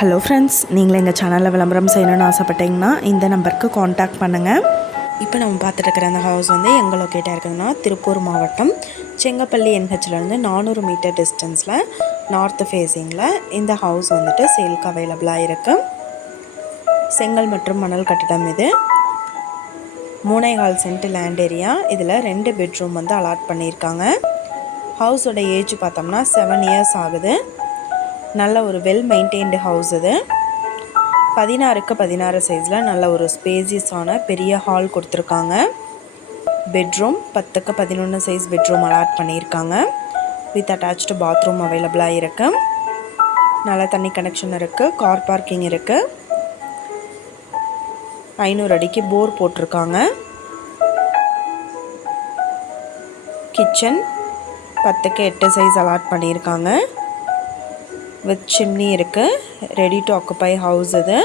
Hello friends, நீங்களும் எங்கள் சேனலில் விளம்பரம் செய்யணும்னு ஆசைப்பட்டீங்கன்னா இந்த நம்பருக்கு காண்டாக்ட் பண்ணுங்கள். இப்போ நம்ம பார்த்துட்டு இருக்கிற அந்த ஹவுஸ் வந்து எங்கே லொக்கேட்டாக இருக்குதுன்னா திருப்பூர் மாவட்டம் செங்கப்பள்ளி என்ஹெச்லேருந்து 400 மீட்டர் டிஸ்டன்ஸில் நார்த்து ஃபேஸிங்கில் இந்த ஹவுஸ் வந்துட்டு சேலுக்கு அவைலபிளாக இருக்குது. செங்கல் மற்றும் மணல் கட்டிடம் இது. 3.25 சென்ட் லேண்ட் ஏரியா. இதில் 2 பெட்ரூம் வந்து அலாட் பண்ணியிருக்காங்க. ஹவுஸோட ஏஜ் பார்த்தோம்னா 7 இயர்ஸ் ஆகுது. நல்ல ஒரு வெல் மெயின்டைன்டு ஹவுஸ் இது. 16க்கு 16 சைஸில் நல்ல ஒரு ஸ்பேசியஸான பெரிய ஹால் கொடுத்துருக்காங்க. பெட்ரூம் 10க்கு 11 சைஸ் பெட்ரூம் அலாட் பண்ணியிருக்காங்க. வித் அட்டாச்டு பாத்ரூம் அவைலபிளாக இருக்குது. நல்ல தண்ணி கனெக்ஷன் இருக்குது. கார் பார்க்கிங் இருக்குது. 500 அடிக்கு போர் போட்டிருக்காங்க. கிச்சன் 10க்கு 8 சைஸ் அலாட் பண்ணியிருக்காங்க. வித் சிம்னி இருக்குது. ரெடி டு ஆக்குபை ஹவுஸ் இது.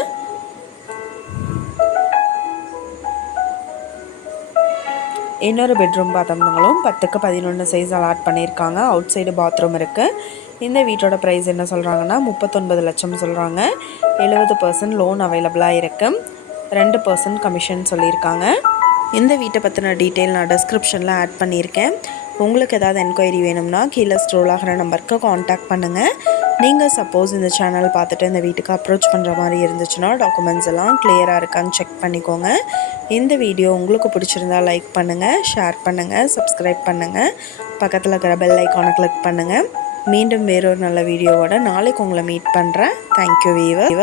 இன்னொரு பெட்ரூம் பார்த்தோம்னாலும் 10க்கு 11 சைஸ் அலாட் பண்ணியிருக்காங்க. அவுட் சைடு பாத்ரூம் இருக்குது. இந்த வீட்டோட ப்ரைஸ் என்ன சொல்கிறாங்கன்னா 39 லட்சம் சொல்கிறாங்க. 70% லோன் அவைலபிளாக இருக்குது. 2% கமிஷன் சொல்லியிருக்காங்க. இந்த வீட்டை பற்றின டீட்டெயில் நான் டிஸ்கிரிப்ஷனில் ஆட் பண்ணியிருக்கேன். உங்களுக்கு ஏதாவது என்கொயரி வேணும்னா கீழே ஸ்க்ரோல் ஆகிற நம்பருக்கு காண்டாக்ட் பண்ணுங்கள். நீங்கள் சப்போஸ் இந்த சேனல் பார்த்துட்டு இந்த வீட்டுக்கு அப்ரோச் பண்ணுற மாதிரி இருந்துச்சுன்னா டாக்குமெண்ட்ஸ் எல்லாம் கிளியராக இருக்கான்னு செக் பண்ணிக்கோங்க. இந்த வீடியோ உங்களுக்கு பிடிச்சிருந்தா லைக் பண்ணுங்கள், ஷேர் பண்ணுங்கள், சப்ஸ்கிரைப் பண்ணுங்கள். பக்கத்தில் இருக்கிற பெல் ஐக்கானை கிளிக் பண்ணுங்கள். மீண்டும் வேறொரு நல்ல வீடியோவோட நாளைக்கு உங்களை மீட் பண்ணுறேன். Thank you viewer.